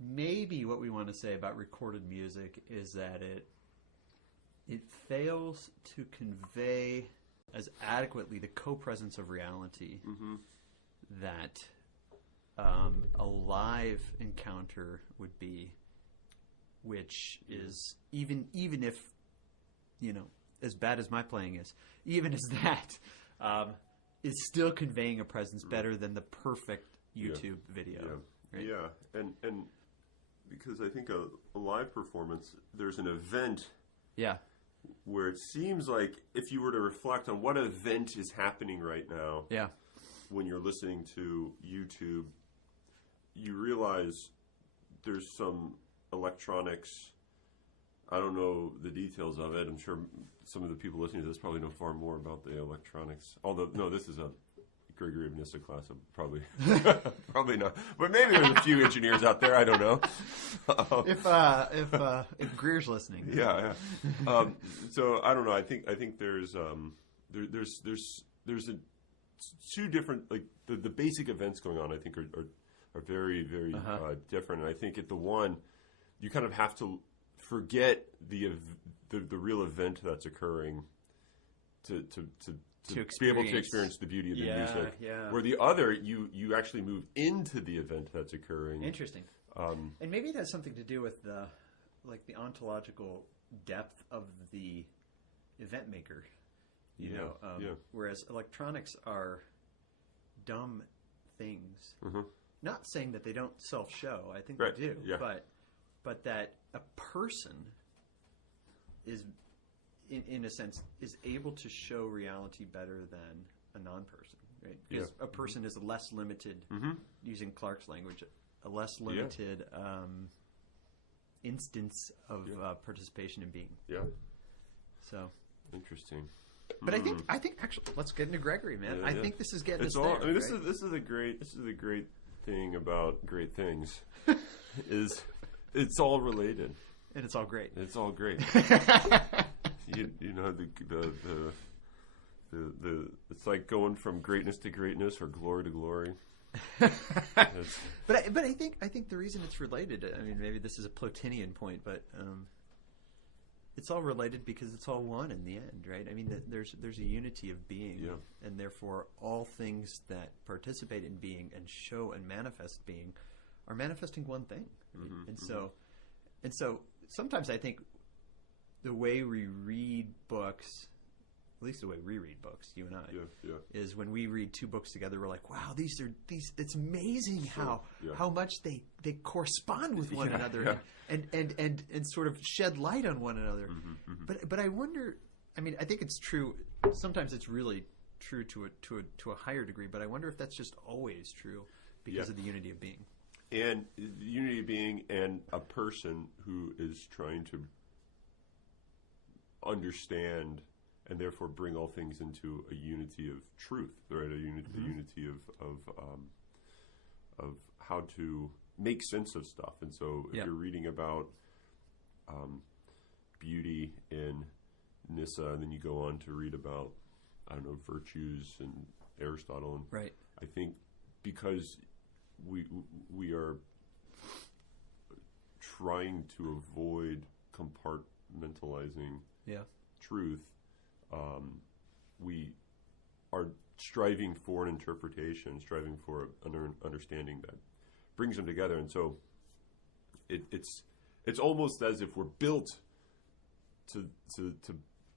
maybe what we want to say about recorded music is that it fails to convey as adequately the co-presence of reality that a live encounter would be, which is even if, you know, as bad as my playing is, even as that is still conveying a presence better than the perfect YouTube video. Yeah, right? yeah. And because I think a live performance, there's an event where it seems like if you were to reflect on what event is happening right now when you're listening to YouTube, you realize there's some electronics. I don't know the details of it. I'm sure some of the people listening to this probably know far more about the electronics. Although, no, this is a Gregory of Nyssa class. Probably, probably not. But maybe there's a few engineers out there. I don't know. If Greer's listening, yeah. So I don't know. I think there's two different, like the basic events going on. I think are very very different. And I think at the one, you kind of have to forget the real event that's occurring to be able to experience the beauty of the music. Yeah. Where the other, you actually move into the event that's occurring. Interesting. And maybe it has something to do with the ontological depth of the event maker. You know, whereas electronics are dumb things. Not saying that they don't self-show. I think they do. Yeah. But that a person is, in a sense, is able to show reality better than a non-person, right? Because a person is less limited, using Clark's language, a less limited instance of participation in being. Yeah. So interesting. But I think actually, let's get into Gregory, man. I think this is getting us all, there. I mean, right? this is a great thing about great things, is it's all related. And it's all great. It's all great. you know the it's like going from greatness to greatness or glory to glory. But I think the reason it's related, I mean, maybe this is a Plotinian point, but it's all related because it's all one in the end, right? I mean, there's a unity of being, and therefore all things that participate in being and show and manifest being are manifesting one thing, right? And so sometimes I think the way we read books, at least the way we read books, you and I, is when we read two books together, we're like, wow, these. It's amazing how much they correspond with one another and sort of shed light on one another. But I wonder. I mean, I think it's true. Sometimes it's really true to a higher degree. But I wonder if that's just always true because of the unity of being. And the unity of being, and a person who is trying to understand and therefore bring all things into a unity of truth, right? A unity of how to make sense of stuff. And so, if you're reading about beauty in Nyssa, and then you go on to read about, I don't know, virtues and Aristotle, and I think because we are trying to avoid compartmentalizing truth, we are striving for an interpretation, striving for an understanding that brings them together. And so it's almost as if we're built to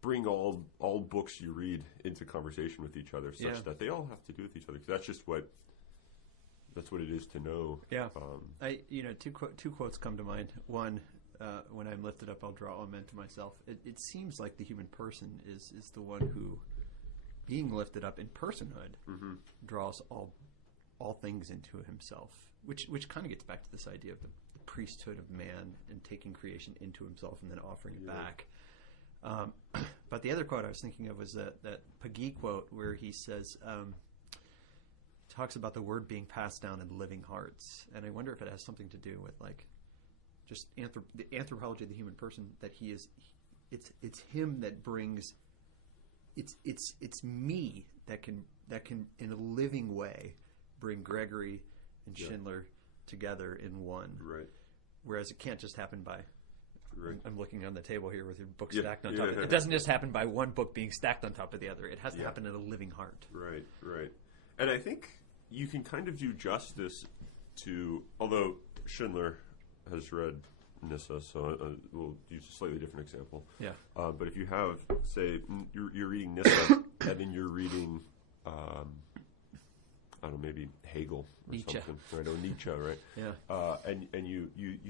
bring all books you read into conversation with each other, such that they all have to do with each other. 'Cause that's just what it is to know. Yeah. Two quotes come to mind. One, when I'm lifted up, I'll draw all men to myself. It seems like the human person is the one who, being lifted up in personhood, draws all things into himself, which kind of gets back to this idea of the priesthood of man and taking creation into himself and then offering it back. But the other quote I was thinking of was that Pagee quote where he says, talks about the word being passed down in living hearts, and I wonder if it has something to do with like just the anthropology of the human person, that he is, it's him that brings, it's me that can in a living way bring Gregory and Schindler together in one. Right. whereas it can't just happen by. Right. I'm looking on the table here with your book stacked on top of it. It doesn't just happen by one book being stacked on top of the other. It has to happen in a living heart. Right, right. And I think you can kind of do justice to, although Schindler has read Nyssa, so we'll use a slightly different example. Yeah. But if you have, say, you're reading Nyssa, and then you're reading, I don't know, maybe Hegel or something, right? Or Nietzsche, right? Yeah. And you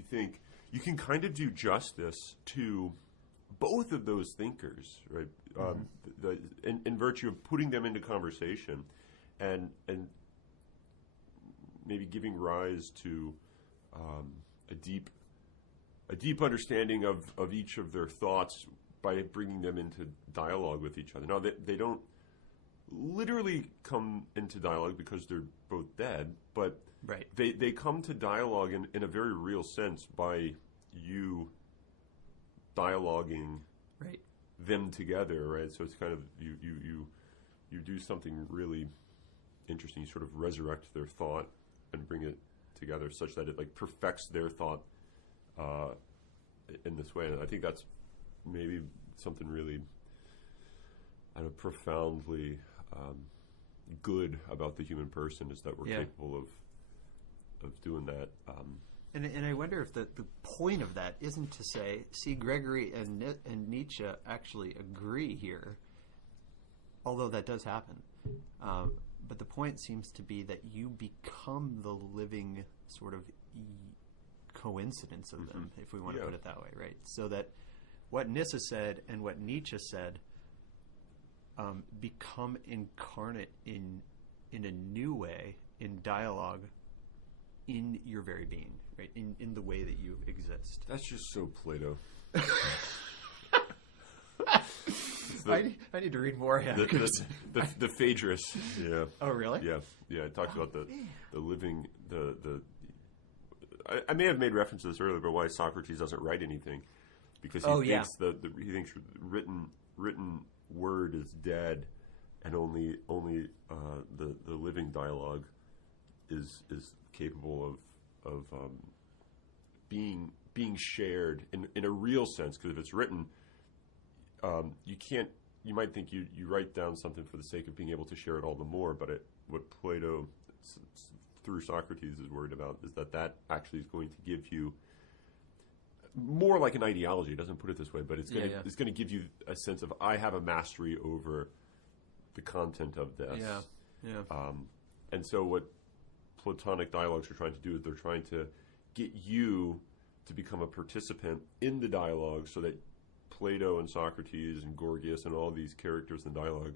think you can kind of do justice to both of those thinkers, right? In virtue of putting them into conversation, and maybe giving rise to a deep understanding of each of their thoughts by bringing them into dialogue with each other. Now, they don't literally come into dialogue because they're both dead, but they come to dialogue in a very real sense by you dialoguing them together, right? So it's kind of you do something really interesting. You sort of resurrect their thought and bring it together such that it like perfects their thought in this way. And I think that's maybe something really profoundly good about the human person, is that we're capable of doing that. And I wonder if the point of that isn't to say, see, Gregory and Nietzsche actually agree here, although that does happen. But the point seems to be that you become the living sort of coincidence of them, if we want to put it that way, right? So that what Nyssa said and what Nietzsche said become incarnate in a new way, in dialogue, in your very being, right? In the way that you exist. That's just so Plato. I need to read more. The Phaedrus. Yeah. Oh, really? Yeah. Yeah. It talks about the living I may have made reference to this earlier, but why Socrates doesn't write anything, because he thinks he thinks written word is dead, and only the living dialogue is capable of being shared in a real sense. Because if it's written, you might think you write down something for the sake of being able to share it all the more, but what Plato through Socrates is worried about is that actually is going to give you more like an ideology. It doesn't put it this way, but it's going to give you a sense of, I have a mastery over the content of this. And so what Platonic dialogues are trying to do is they're trying to get you to become a participant in the dialogue, so that Plato and Socrates and Gorgias and all these characters in dialogue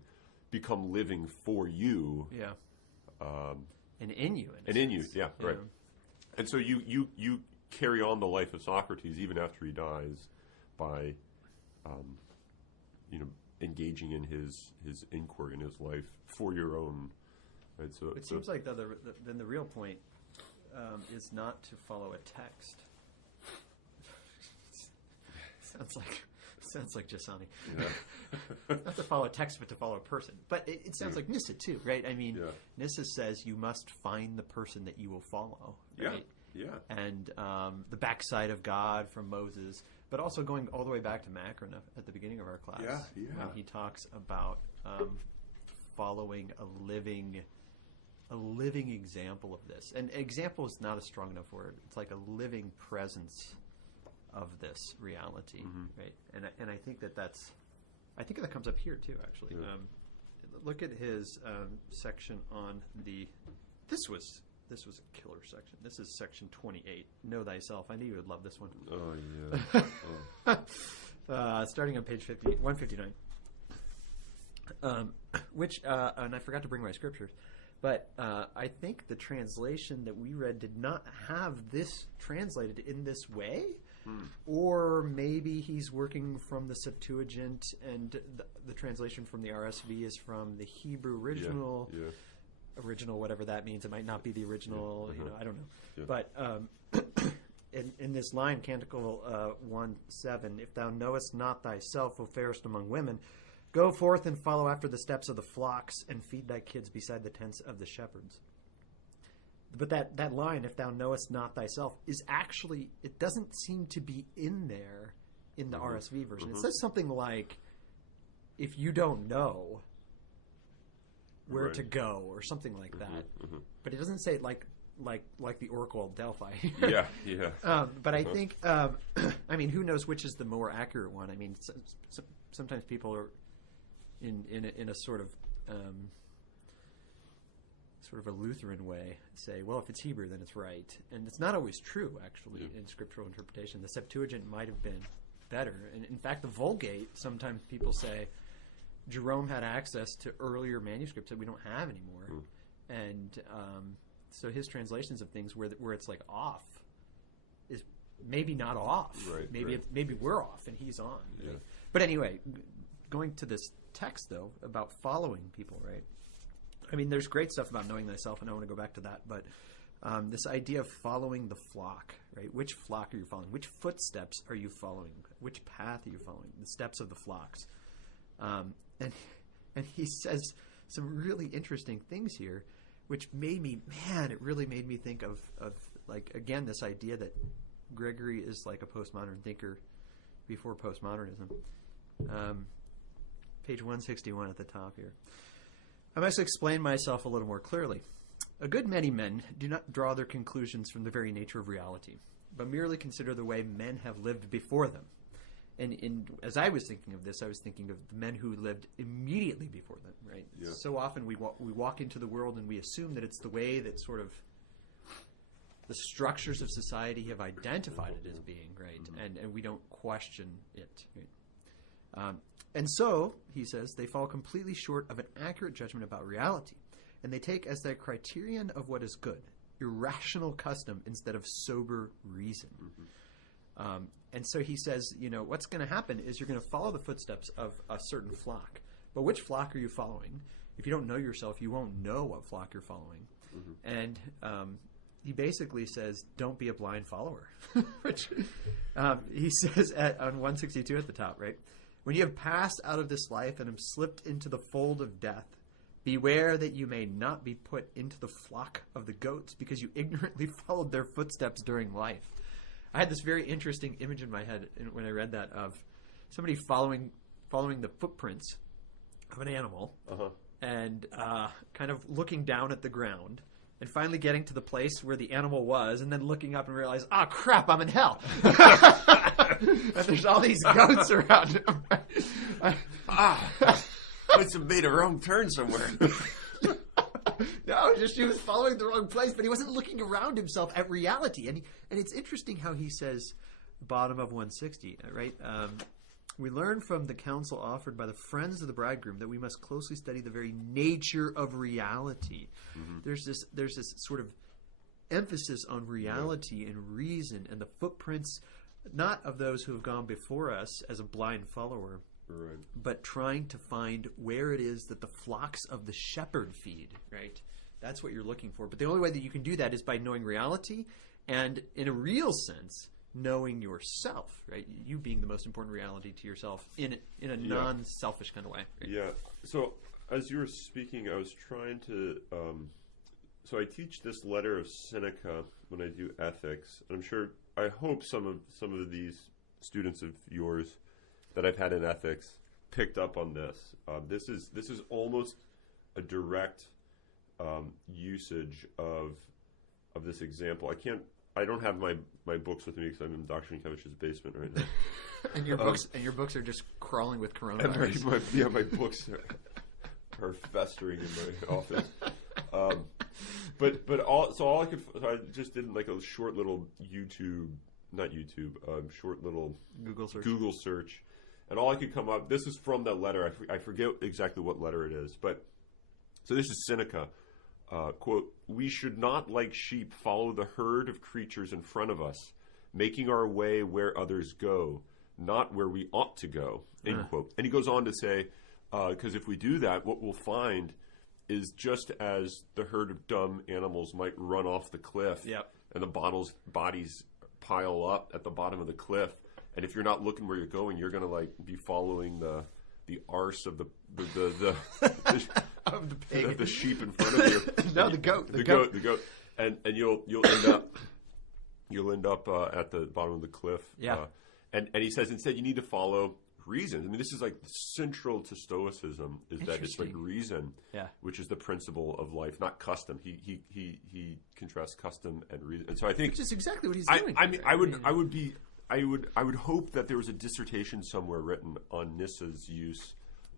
become living for you. And in you. Right. And so you carry on the life of Socrates even after he dies by, engaging in his inquiry in his life for your own. Right. So it seems like then the real point is not to follow a text. Sounds like Giussani. Not to follow a text, but to follow a person. But it sounds like Nyssa too, right? I mean, Nyssa says you must find the person that you will follow, right? And the backside of God from Moses, but also going all the way back to Macron at the beginning of our class, when he talks about following a living example of this. And example is not a strong enough word. It's like a living presence of this reality, right? And I think that comes up here too, actually. Look at his section on this was a killer section. This is section 28. Know thyself. I knew you would love this one. Oh yeah. Starting on page 159. Which and I forgot to bring my scriptures, but I think the translation that we read did not have this translated in this way. Or maybe he's working from the Septuagint, and the translation from the RSV is from the Hebrew original. Original, whatever that means. It might not be the original. I don't know. But in this line, Canticle 1:7, if thou knowest not thyself, O fairest among women, go forth and follow after the steps of the flocks, and feed thy kids beside the tents of the shepherds. But that line, if thou knowest not thyself, is actually, it doesn't seem to be in there in the RSV version. It says something like, if you don't know where to go, or something like that. But it doesn't say it like the Oracle of Delphi. But I think, I mean, who knows which is the more accurate one? I mean, sometimes people are in a sort of a Lutheran way say, well, if it's Hebrew, then it's right. And it's not always true, actually, in scriptural interpretation. The Septuagint might have been better. And in fact, the Vulgate, sometimes people say Jerome had access to earlier manuscripts that we don't have anymore. And so his translations of things where it's like off is maybe not off. Maybe we're off and he's on. Right? But anyway, going to this text, though, about following people, right? I mean, there's great stuff about knowing thyself, and I want to go back to that. But this idea of following the flock, right? Which flock are you following? Which footsteps are you following? Which path are you following? The steps of the flocks. And he says some really interesting things here, which made me, it really made me think of like, again, this idea that Gregory is like a postmodern thinker before postmodernism. Page 161 at the top here. I must explain myself a little more clearly. A good many men do not draw their conclusions from the very nature of reality, but merely consider the way men have lived before them. And as I was thinking of this, I was thinking of the men who lived immediately before them, right? Yeah. So often we walk into the world and we assume that it's the way that sort of the structures of society have identified it as being, right? And we don't question it, right? And so, he says, they fall completely short of an accurate judgment about reality, and they take as their criterion of what is good irrational custom instead of sober reason. And so he says, what's going to happen is you're going to follow the footsteps of a certain flock. But which flock are you following? If you don't know yourself, you won't know what flock you're following. And he basically says, don't be a blind follower. Which he says on 162 at the top, right? When you have passed out of this life and have slipped into the fold of death, beware that you may not be put into the flock of the goats because you ignorantly followed their footsteps during life. I had this very interesting image in my head when I read that of somebody following the footprints of an animal and kind of looking down at the ground and finally getting to the place where the animal was and then looking up and realize, crap, I'm in hell. And there's all these goats around him. Must have made a wrong turn somewhere. No, just he was following the wrong place, but he wasn't looking around himself at reality. And it's interesting how he says, bottom of 160, right? We learn from the counsel offered by the friends of the bridegroom that we must closely study the very nature of reality. There's this sort of emphasis on reality and reason and the footprints, not of those who have gone before us as a blind follower, but trying to find where it is that the flocks of the shepherd feed, right? That's what you're looking for. But the only way that you can do that is by knowing reality and, in a real sense, knowing yourself, right? You being the most important reality to yourself in a non-selfish kind of way. Right? Yeah. So as you were speaking, I was trying to so I teach this letter of Seneca when I do ethics. And I hope some of these students of yours that I've had in ethics picked up on this. This is almost a direct usage of this example. I don't have my books with me because I'm in Dr. Yankovic's basement right now. And your books are just crawling with coronavirus. My books are festering in my office. So I just did like a short little short little Google search, and all I could come up. This is from that letter. I forget exactly what letter it is, but so this is Seneca. Quote, we should not, like sheep, follow the herd of creatures in front of us, making our way where others go, not where we ought to go, end quote. And he goes on to say, because if we do that, what we'll find is just as the herd of dumb animals might run off the cliff and the bodies pile up at the bottom of the cliff, and if you're not looking where you're going, you're going to like be following the arse of the of the pig. The sheep in front of you. No, the goat. The goat. and you'll end up at the bottom of the cliff. Yeah. And he says instead you need to follow reason. I mean, this is like central to Stoicism is that it's like reason, which is the principle of life, not custom. He contrasts custom and reason, and so I think which is exactly what he's doing. I would hope that there was a dissertation somewhere written on Nyssa's use,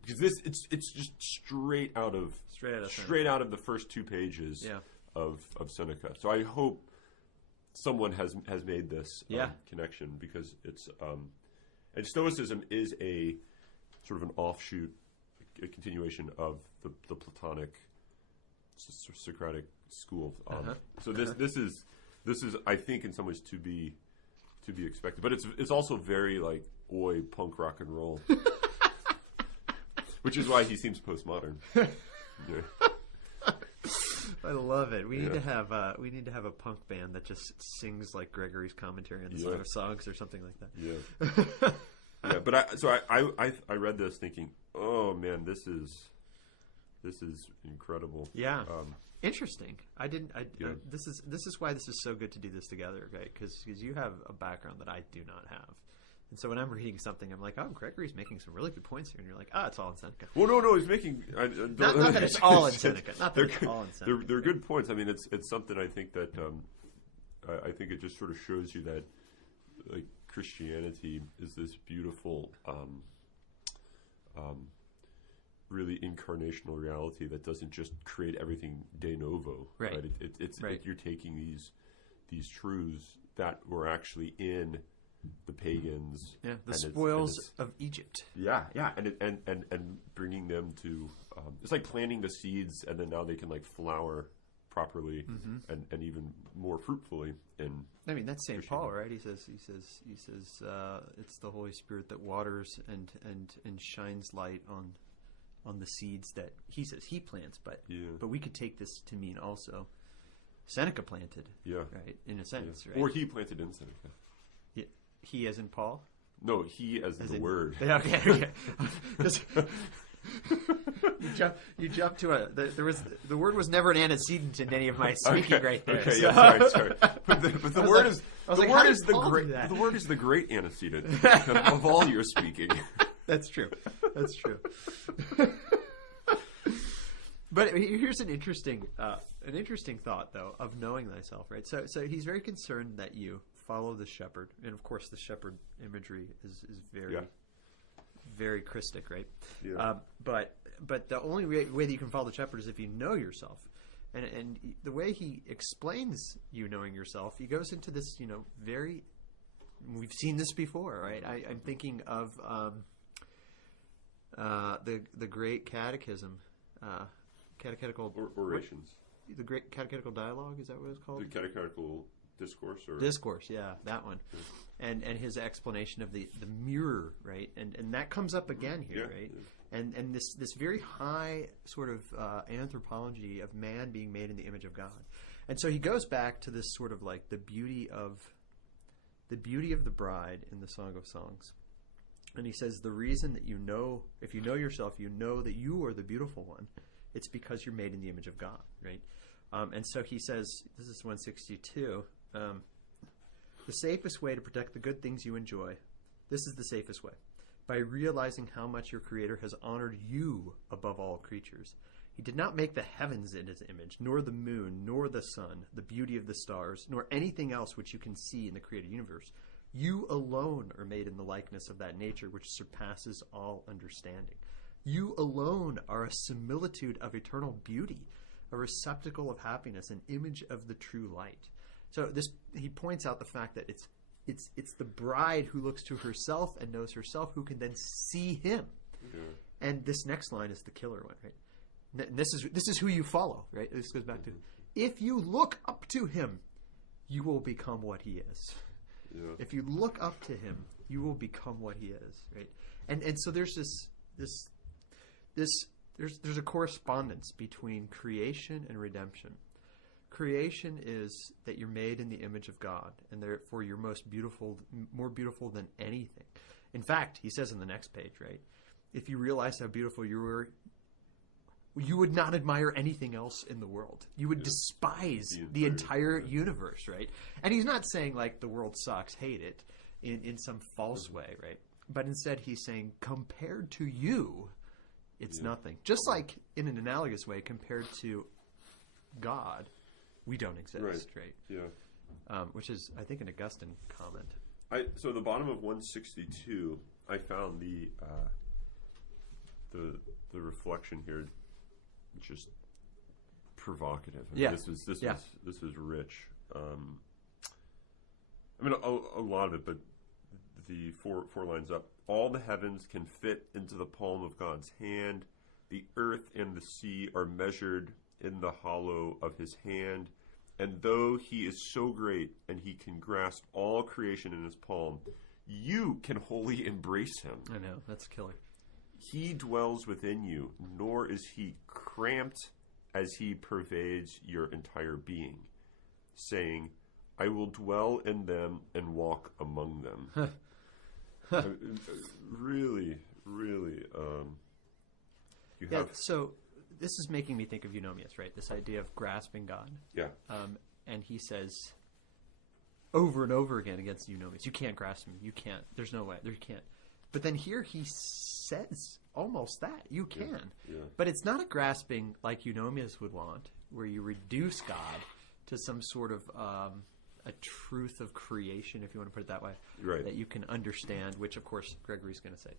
because it's just straight out of the first 2 pages of Seneca. So I hope someone has made this connection, because it's and Stoicism is a sort of an offshoot, a continuation of the Platonic Socratic school. So this is I think in some ways to be expected, but it's also very like punk rock and roll, which is why he seems postmodern. I love it. We need to have a punk band that just sings like Gregory's commentary on the Song of Songs or something like that. Yeah. Yeah, but I read this thinking, oh man, this is incredible. Yeah. Interesting. This is why this is so good to do this together, right? Because you have a background that I do not have. And so when I'm reading something, I'm like, oh, Gregory's making some really good points here. And you're like, it's all in Seneca. Well, no, he's making... not that it's all in Seneca. Not that it's all in Seneca. They're good points. I mean, it's something I think that... I think it just sort of shows you that like Christianity is this beautiful, really incarnational reality that doesn't just create everything de novo. Right. It's you're taking these truths that were actually in the pagans, the spoils of Egypt. And bringing them to it's like planting the seeds, and then now they can like flower properly and even more fruitfully. I mean, that's St. Paul, right? He says it's the Holy Spirit that waters and shines light on the seeds that he says he plants, but we could take this to mean also Seneca planted, right? In a sense, right? Or he planted in Seneca. He as in Paul? No, he as the word. Okay. You jump to the word was never an antecedent in any of my speaking right there. Okay, yeah, sorry. But the word is the word is the great antecedent of all your speaking. That's true. But here's an interesting thought though of knowing thyself, right? So he's very concerned that you follow the shepherd, and of course the shepherd imagery is very very Christic, right? Yeah. But the only way that you can follow the shepherd is if you know yourself, and the way he explains you knowing yourself, he goes into this, very. We've seen this before, right? I'm thinking of the Great Catechism, catechetical orations. The Great Catechetical Dialogue, is that what it's called? The Catechetical Discourse, or Discourse, yeah, that one. And his explanation of the mirror, right? And that comes up again here, right? Yeah. And this very high sort of anthropology of man being made in the image of God. And so he goes back to this sort of like the beauty of the bride in the Song of Songs. And he says the reason that if you know yourself, you know that you are the beautiful one. It's because you're made in the image of God, right? And so he says, this is 162, the safest way to protect the good things you enjoy, this is the safest way, by realizing how much your Creator has honored you above all creatures. He did not make the heavens in his image, nor the moon, nor the sun, the beauty of the stars, nor anything else which you can see in the created universe. You alone are made in the likeness of that nature which surpasses all understanding. You alone are a similitude of eternal beauty, a receptacle of happiness, an image of the true light. So he points out the fact that it's the bride who looks to herself and knows herself who can then see him. Yeah. And this next line is the killer one, right? This is who you follow, right? This goes back to, if you look up to him, you will become what he is. Yeah. If you look up to him, you will become what he is, right? And so there's there's a correspondence between creation and redemption. Creation is that you're made in the image of God, and therefore you're more beautiful than anything. In fact, he says in the next page, right? If you realize how beautiful you were you would not admire anything else in the world. You would despise the entire universe, right? And he's not saying like the world sucks, hate it, in some false way, right? But instead he's saying compared to you, it's nothing. Just like in an analogous way, compared to God, we don't exist, right? Yeah. Which is, I think, an Augustine comment. So at the bottom of 162, I found the reflection here just provocative. I mean, this was rich. I mean, a lot of it, but the four lines up. All the heavens can fit into the palm of God's hand. The earth and the sea are measured in the hollow of his hand. And though he is so great and he can grasp all creation in his palm, you can wholly embrace him. I know, that's killer. He dwells within you, nor is he cramped as he pervades your entire being, saying, I will dwell in them and walk among them. Really, really. So this is making me think of Eunomius, right? This idea of grasping God. Yeah. And he says over and over again against Eunomius, you can't grasp him. You can't. There's no way. You can't. But then here he says almost that. You can. Yeah. But it's not a grasping like Eunomius would want, where you reduce God to some sort of a truth of creation, if you want to put it that way, right, that you can understand, which, of course, Gregory's going to say,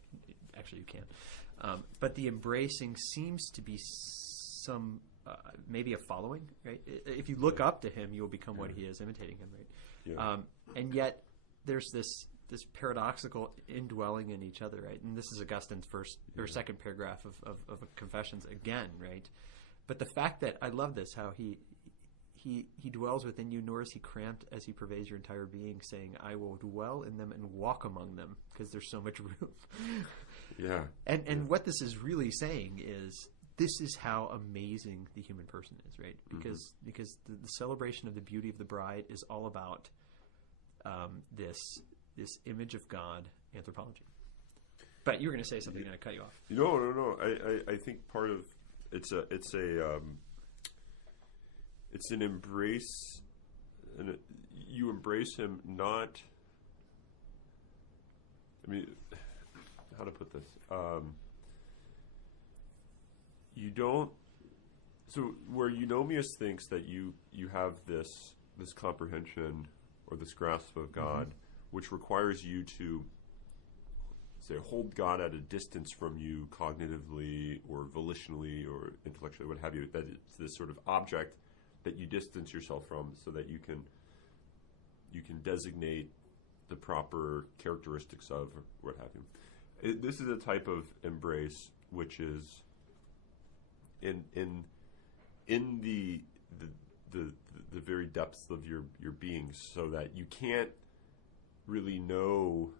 actually, you can't. But the embracing seems to be some, maybe a following, right? If you look up to him, you'll become what he is, imitating him, right? Yeah. And yet, there's this paradoxical indwelling in each other, right? And this is Augustine's first or second paragraph of Confessions again, right? But the fact that, I love this, how he dwells within you, nor is he cramped as he pervades your entire being, saying, I will dwell in them and walk among them, because there's so much room. Yeah. And what this is really saying is, this is how amazing the human person is, right? Because the celebration of the beauty of the bride is all about this image of God anthropology. But you were going to say something, and I cut you off. No. I think part of it's an embrace, and you embrace him not. I mean, how to put this? You don't. So where Eunomius thinks that you have this comprehension or this grasp of God, which requires you to say hold God at a distance from you cognitively or volitionally or intellectually, what have you. That it's this sort of object that you distance yourself from, so that you can designate the proper characteristics of, or what have you. This is a type of embrace which is in the very depths of your being, so that you can't really know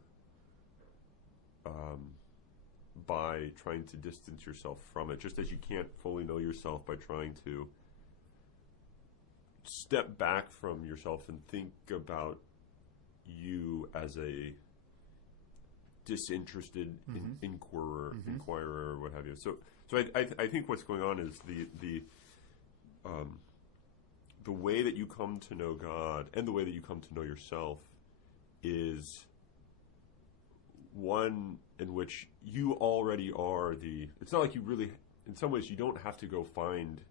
by trying to distance yourself from it, just as you can't fully know yourself by trying to step back from yourself and think about you as a disinterested inquirer, or what have you. So I think what's going on is the way that you come to know God and the way that you come to know yourself is one in which you already are it's not like you really, in some ways, you don't have to go find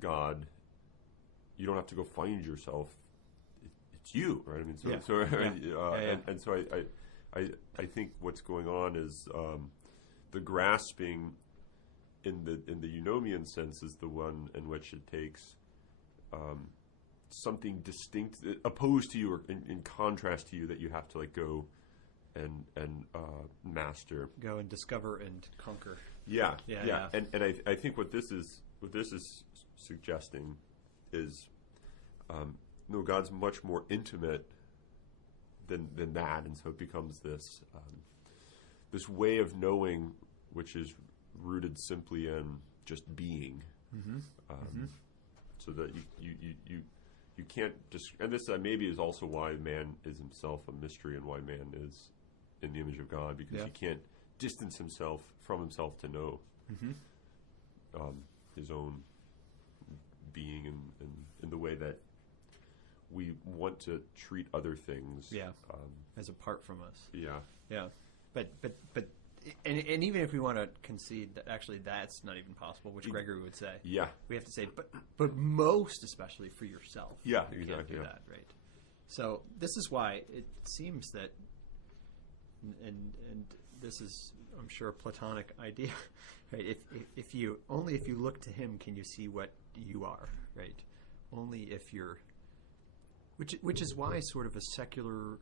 God. You don't have to go find yourself. It's you, right? I mean, and so I think what's going on is the grasping in the Eunomian sense is the one in which it takes something distinct, opposed to you or in contrast to you, that you have to like go and master, go and discover and conquer. Yeah. And I think what this is suggesting is, no, God's much more intimate than that, and so it becomes this way of knowing, which is rooted simply in just being, so that you can't and this maybe is also why man is himself a mystery, and why man is in the image of God, because he can't distance himself from himself to know. his own being and the way that we want to treat other things. Yeah. As apart from us. Yeah. Yeah. But and even if we want to concede that actually that's not even possible, which Gregory would say. Yeah. We have to say, but most especially for yourself. Yeah, you exactly. Can't do that, right? So this is why it seems that, and this is, I'm sure, a Platonic idea, right? If you look to him can you see what you are, right? Only if you're, which is why sort of a secular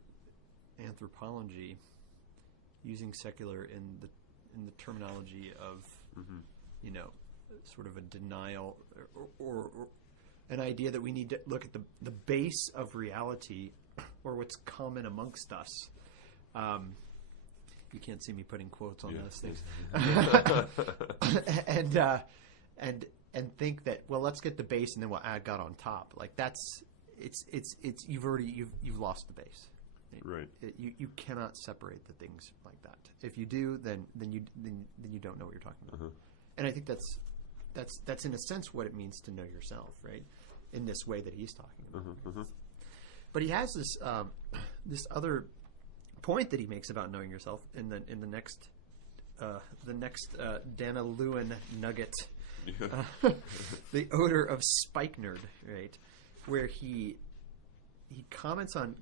anthropology, using secular in the terminology of sort of a denial or an idea that we need to look at the base of reality or what's common amongst us. You can't see me putting quotes on those things. and think that, well, let's get the base and then we'll add God on top. Like that's you've lost the base. Right. You cannot separate the things like that. If you do, then you don't know what you're talking about. And I think that's in a sense what it means to know yourself, right? In this way that he's talking about. But he has this this other point that he makes about knowing yourself in the next Danielou nugget, the odor of spikenard, right? Where he comments on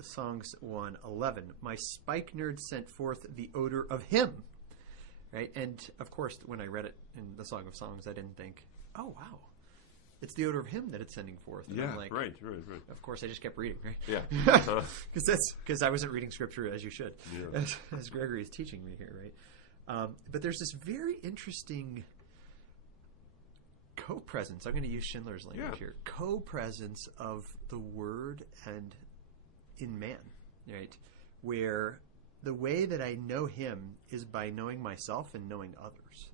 Songs 1:11. My spikenard sent forth the odor of him, right? And of course, when I read it in the Song of Songs, I didn't think, oh wow, it's the odor of him that it's sending forth. And I'm like, right. Of course, I just kept reading, right? Yeah, because I wasn't reading scripture as you should, as Gregory is teaching me here, right? But there's this very interesting co-presence. I'm going to use Schindler's language here. Co-presence of the Word and in man, right? Where the way that I know Him is by knowing myself and knowing others.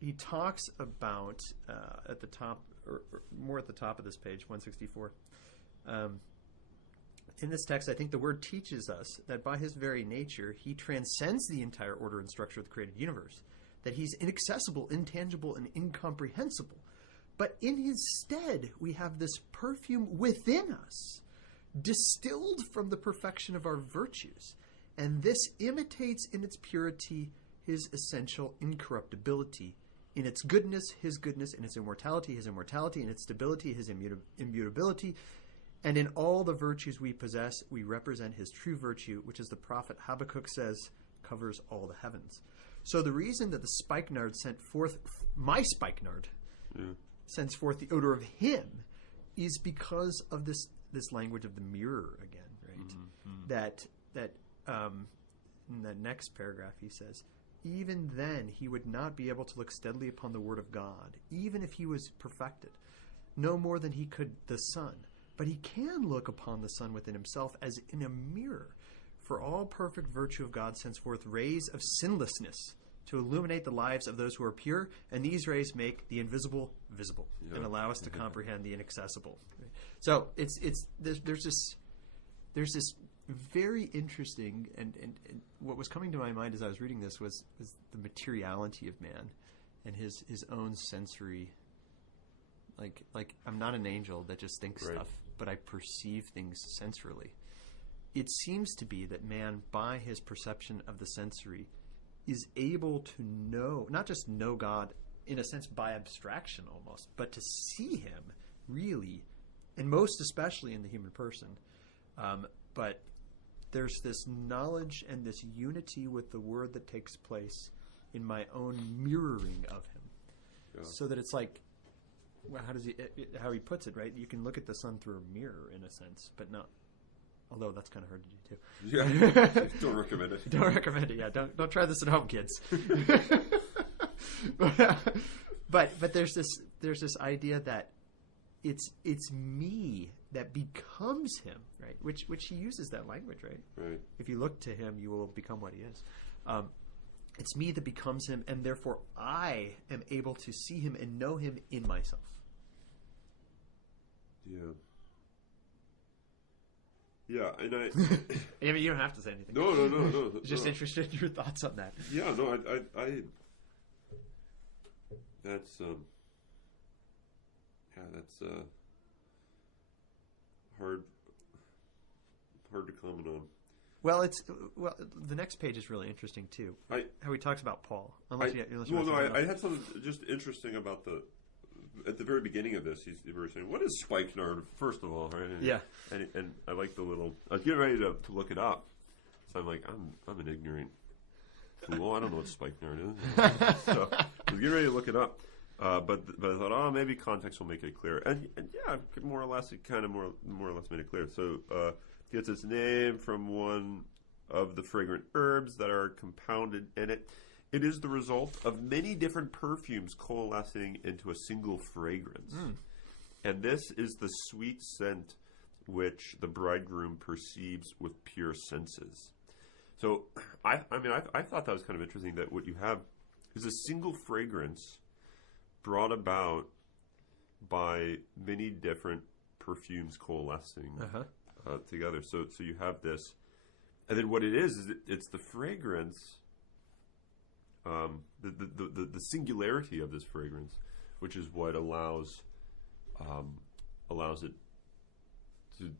He talks about at the top, or more at the top of this page, 164. In this text, I think the Word teaches us that by His very nature, He transcends the entire order and structure of the created universe. That he's inaccessible, intangible, and incomprehensible. But in his stead, we have this perfume within us, distilled from the perfection of our virtues. And this imitates in its purity his essential incorruptibility. In its goodness, his goodness. In its immortality, his immortality. In its stability, his immutability. And in all the virtues we possess, we represent his true virtue, which, as the prophet Habakkuk says, covers all the heavens. So the reason that the spikenard sent forth, my spikenard, sends forth the odor of him, is because of this language of the mirror again, right? That in the next paragraph he says, even then he would not be able to look steadily upon the word of God, even if he was perfected, no more than he could the sun. But he can look upon the sun within himself as in a mirror. For all perfect virtue of God sends forth rays of sinlessness to illuminate the lives of those who are pure, and these rays make the invisible visible and allow us to comprehend the inaccessible. So there's this very interesting and what was coming to my mind as I was reading this was the materiality of man and his own sensory. Like I'm not an angel that just thinks stuff, but I perceive things sensorily. It seems to be that man, by his perception of the sensory, is able to know, not just know God in a sense by abstraction almost, but to see him really, and most especially in the human person. But there's this knowledge and this unity with the word that takes place in my own mirroring of him. So that it's like, well, how he puts it, right? You can look at the sun through a mirror in a sense, but not. Although that's kind of hard to do too. Yeah, don't recommend it. Don't recommend it. Yeah, don't try this at home, kids. but there's this idea that it's me that becomes him, right? Which he uses that language, right? Right. If you look to him, you will become what he is. It's me that becomes him, and therefore I am able to see him and know him in myself. Yeah. Yeah, and I mean, you don't have to say anything. No. Just interested in your thoughts on that. Yeah, no, That's hard to comment on. Well, the next page is really interesting too. How he talks about Paul. I had something just interesting about at the very beginning of this. He's saying, "What is spikenard?" First of all, right? And I like the little. I was getting ready to look it up, so I'm like, I'm an ignorant fool. I don't know what spikenard is. So I was getting ready to look it up, but I thought, maybe context will make it clear. And yeah, more or less, it kind of more or less made it clear. So. Gets its name from one of the fragrant herbs that are compounded in it. It is the result of many different perfumes coalescing into a single fragrance. And this is the sweet scent which the bridegroom perceives with pure senses. So, I thought that was kind of interesting that what you have is a single fragrance brought about by many different perfumes coalescing. Together, so you have this, and then what it is it's the fragrance, the singularity of this fragrance, which is what allows it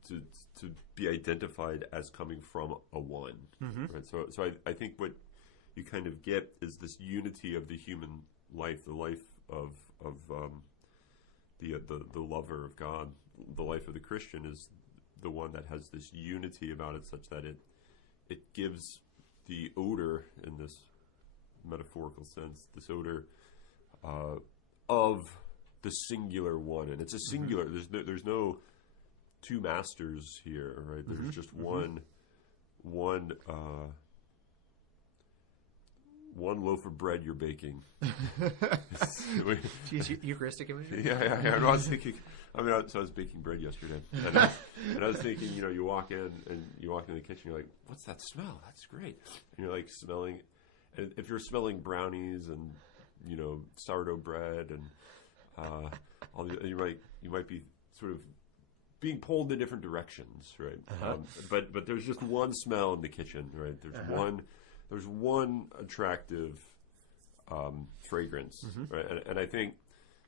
to be identified as coming from a one. Right. So I think what you kind of get is this unity of the human life, the life of the lover of God, the life of the Christian is the one that has this unity about it, such that it gives the odor, in this metaphorical sense, this odor of the singular one, and it's a singular. There's no two masters here, right? There's just one loaf of bread you're baking. Eucharistic imagery? Yeah. And I was thinking, so I was baking bread yesterday, and I was thinking, you walk in the kitchen, you're like, what's that smell? That's great. And you're like smelling, and if you're smelling brownies and sourdough bread and all the, you might be sort of being pulled in different directions, right? But there's just one smell in the kitchen, right? There's one attractive fragrance, right? And I think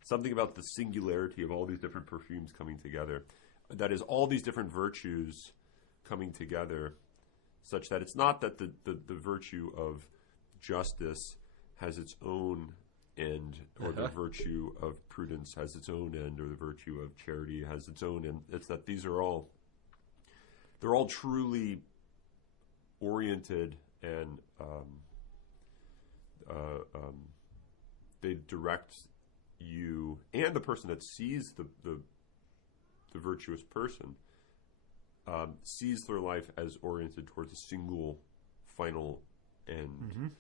something about the singularity of all these different perfumes coming together, that is all these different virtues coming together, such that it's not that the virtue of justice has its own end, or the virtue of prudence has its own end, or the virtue of charity has its own end. It's that they're all truly oriented, and they direct you and the person that sees the virtuous person sees their life as oriented towards a single final end.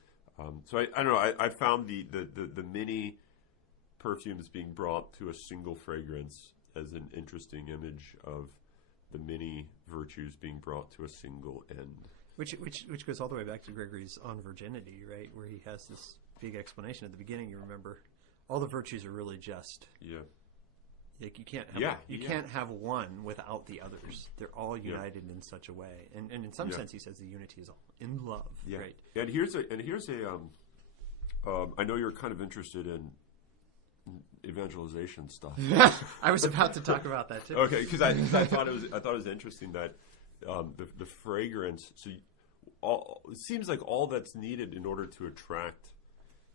So I don't know. I found the many perfumes being brought to a single fragrance as an interesting image of the many virtues being brought to a single end. Which goes all the way back to Gregory's On Virginity, right? Where he has this big explanation at the beginning. You remember, all the virtues are really just. Yeah. Like you can't have one without the others. They're all united in such a way, and in some sense, he says the unity is all in love. Yeah. Right. And here's a I know you're kind of interested in evangelization stuff. I was about to talk about that too. Okay, because I thought it was interesting that the fragrance. So it seems like all that's needed in order to attract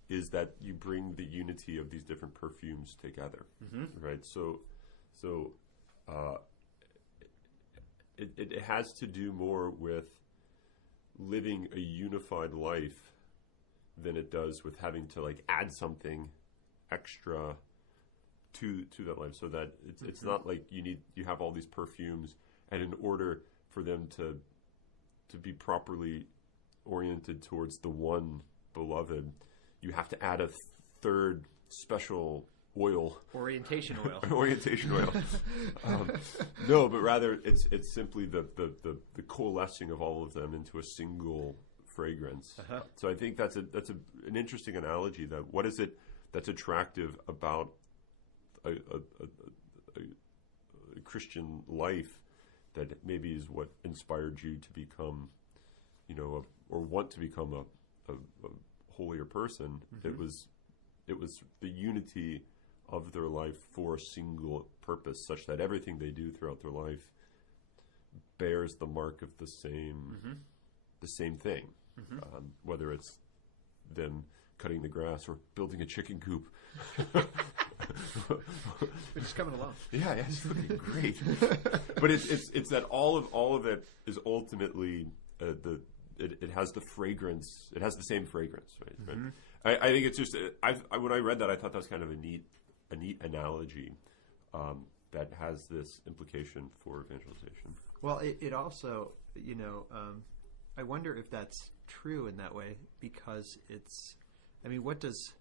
is that you bring the unity of these different perfumes together, right? So it has to do more with living a unified life than it does with having to like add something extra to that life. So that it's not like you have all these perfumes, and in order for them to be properly oriented towards the one beloved, you have to add a third special oil. Orientation oil. Orientation oil. No, but rather it's simply the coalescing of all of them into a single fragrance. So I think that's an interesting analogy. That what is it that's attractive about a Christian life that maybe is what inspired you to become, or want to become a holier person. It It was the unity of their life for a single purpose, such that everything they do throughout their life bears the mark of the same thing. Whether it's them cutting the grass or building a chicken coop. Which is coming along. Yeah, it's looking great. But it's that all of it is ultimately it has the fragrance. It has the same fragrance, right? I think it's just when I read that, I thought that was kind of a neat analogy that has this implication for evangelization. Well, it also, I wonder if that's true in that way, because what does,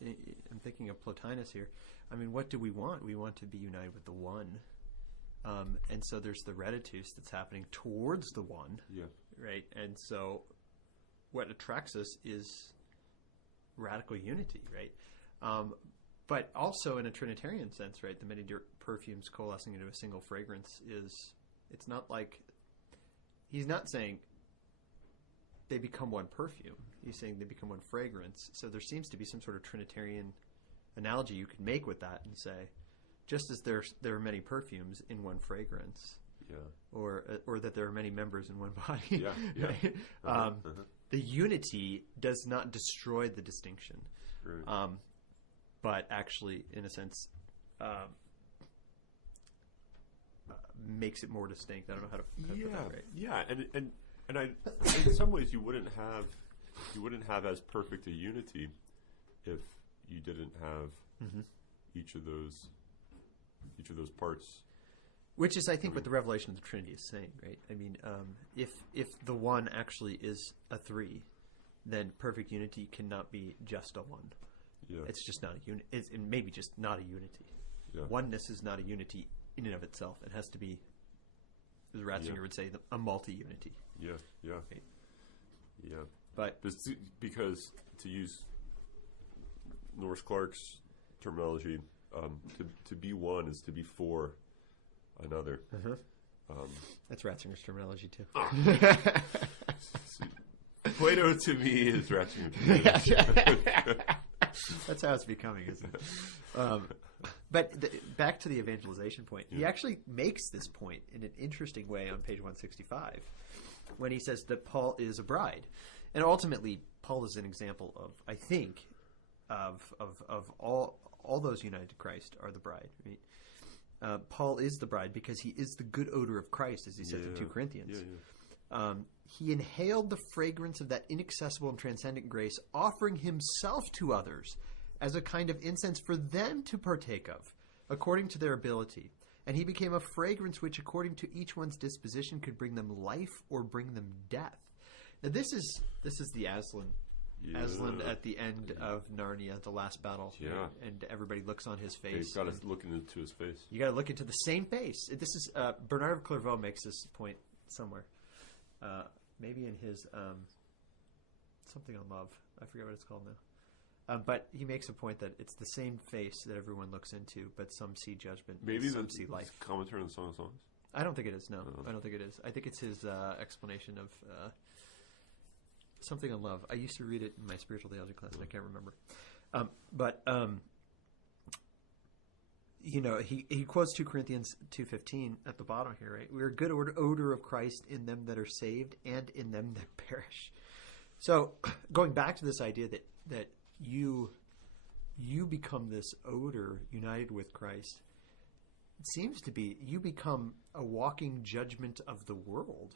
I'm thinking of Plotinus here. What do we want? We want to be united with the one. And so there's the reditus that's happening towards the one. Yeah. Right? And so what attracts us is radical unity, right? But also in a Trinitarian sense, right? The many perfumes coalescing into a single fragrance it's not like, he's not saying they become one perfume. He's saying they become one fragrance. So there seems to be some sort of Trinitarian analogy you could make with that and say, just as there are many perfumes in one fragrance, or that there are many members in one body, right? The unity does not destroy the distinction, right. But actually, in a sense, makes it more distinct. I don't know how to put that right. Yeah, and in some ways you wouldn't have as perfect a unity if you didn't have each of those parts. Which is, I think, what the revelation of the Trinity is saying, right? If the one actually is a three, then perfect unity cannot be just a one. Yeah. It's just not a unity. It's maybe just not a unity. Yeah. Oneness is not a unity in and of itself. It has to be, as Ratzinger would say, a multi-unity. Yeah. Right? Yeah. But because to use Norris Clark's terminology, to be one is to be for another. That's Ratzinger's terminology too. Plato to me is Ratzinger. That's how it's becoming, isn't it? But back to the evangelization point. He actually makes this point in an interesting way on page 165 when he says that Paul is a bride. And ultimately, Paul is an example of, I think, of all those united to Christ are the bride. Right? Paul is the bride because he is the good odor of Christ, as he says in 2 Corinthians. He inhaled the fragrance of that inaccessible and transcendent grace, offering himself to others as a kind of incense for them to partake of, according to their ability. And he became a fragrance which, according to each one's disposition, could bring them life or bring them death. Now, this is the Aslan. Aslan at the end of Narnia, the last battle. Yeah. Right? And everybody looks on his face. You've got to look into his face. You got to look into the same face. This is Bernard of Clairvaux makes this point somewhere. Maybe in his something on love. I forget what it's called now. But he makes a point that it's the same face that everyone looks into, but some see judgment, maybe some see life. Commentary on the Song of Songs? I don't think it is. No, I don't think it is. I think it's his explanation of something on love. I used to read it in my spiritual theology class, and I can't remember. He quotes 2 Corinthians 2:15 at the bottom here, right? We are good odor of Christ in them that are saved and in them that perish. So going back to this idea that you become this odor united with Christ, it seems to be you become a walking judgment of the world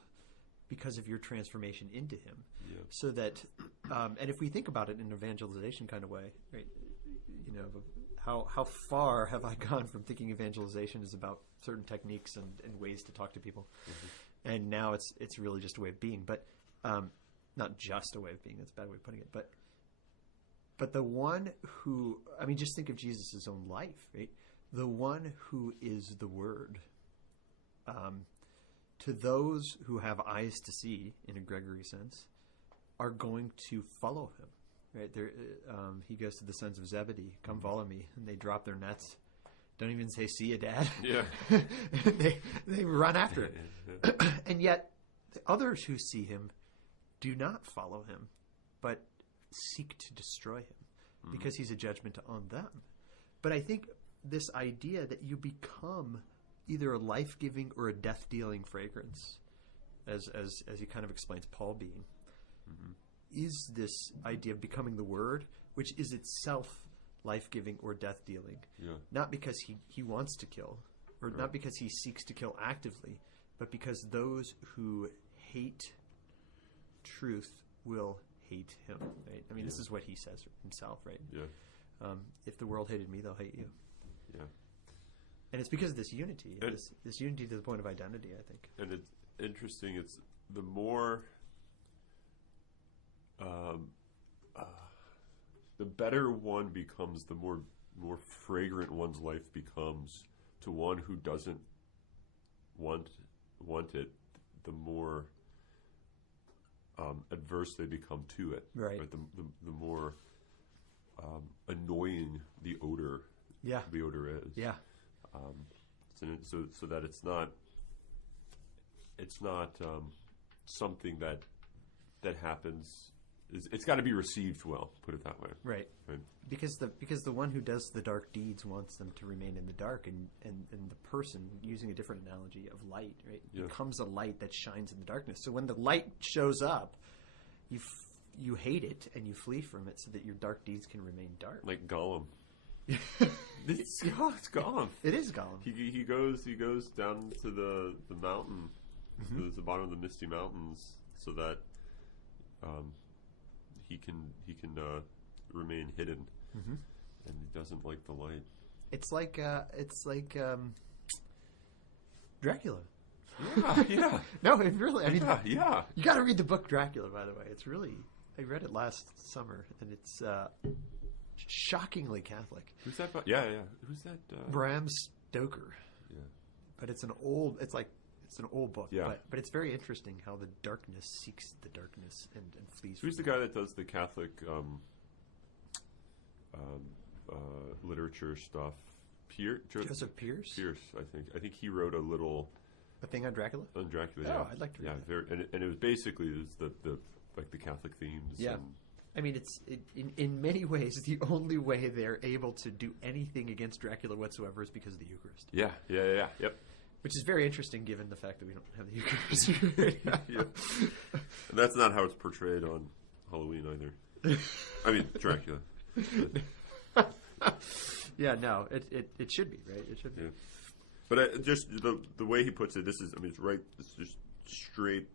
because of your transformation into him. Yeah. So that, and if we think about it in an evangelization kind of way, right? How far have I gone from thinking evangelization is about certain techniques and ways to talk to people, and now it's really just a way of being, but not just a way of being. That's a bad way of putting it, but the one who, just think of Jesus' own life, right? The one who is the Word. To those who have eyes to see, in a Gregory sense, are going to follow him. Right, he goes to the sons of Zebedee, come follow me, and they drop their nets. Don't even say, see you, Dad. Yeah. they run after it. And yet, the others who see him do not follow him, but seek to destroy him. because he's a judgment on them. But I think this idea that you become either a life-giving or a death-dealing fragrance, as he kind of explains Paul being, is this idea of becoming the Word, which is itself life-giving or death-dealing. Yeah. Not because he wants to kill, or not because he seeks to kill actively, but because those who hate truth will hate him. Right? I mean, this is what he says himself, right? Yeah. If the world hated me, they'll hate you. Yeah. And it's because of this unity, this unity to the point of identity, I think. And it's interesting. It's the more, the better one becomes, the more fragrant one's life becomes to one who doesn't want it. The more adverse they become to it. Right. The more annoying the odor. Yeah. The odor is. Yeah. So that it's not something that happens. It's got to be received well. Put it that way. Right. Because the one who does the dark deeds wants them to remain in the dark, and the person, using a different analogy of light, right, becomes a light that shines in the darkness. So when the light shows up, you hate it and you flee from it, so that your dark deeds can remain dark. Like Gollum. It's Gollum. It is Gollum. He goes down to the mountain, to the bottom of the misty mountains, so that he can remain hidden, and he doesn't like the light. It's like Dracula. Yeah. No, it really. I mean, yeah. You got to read the book Dracula, by the way. It's really. I read it last summer, and it's shockingly Catholic. Who's that? Yeah. Who's that? Bram Stoker. Yeah. But it's an old book. Yeah. But it's very interesting how the darkness seeks the darkness and flees. Who's the guy that does the Catholic literature stuff? Joseph Pierce. I think he wrote a thing on Dracula. On Dracula. Oh, Yeah. I'd like to read that. And it was basically the Catholic themes. Yeah. And I mean, it's in many ways the only way they're able to do anything against Dracula whatsoever is because of the Eucharist. Yeah. Yep. Which is very interesting, given the fact that we don't have the Eucharist. Yeah. And that's not how it's portrayed on Halloween either. I mean, Dracula. Yeah, no, it should be, right? It should be. Yeah. But just the way he puts it, it's right. It's just straight,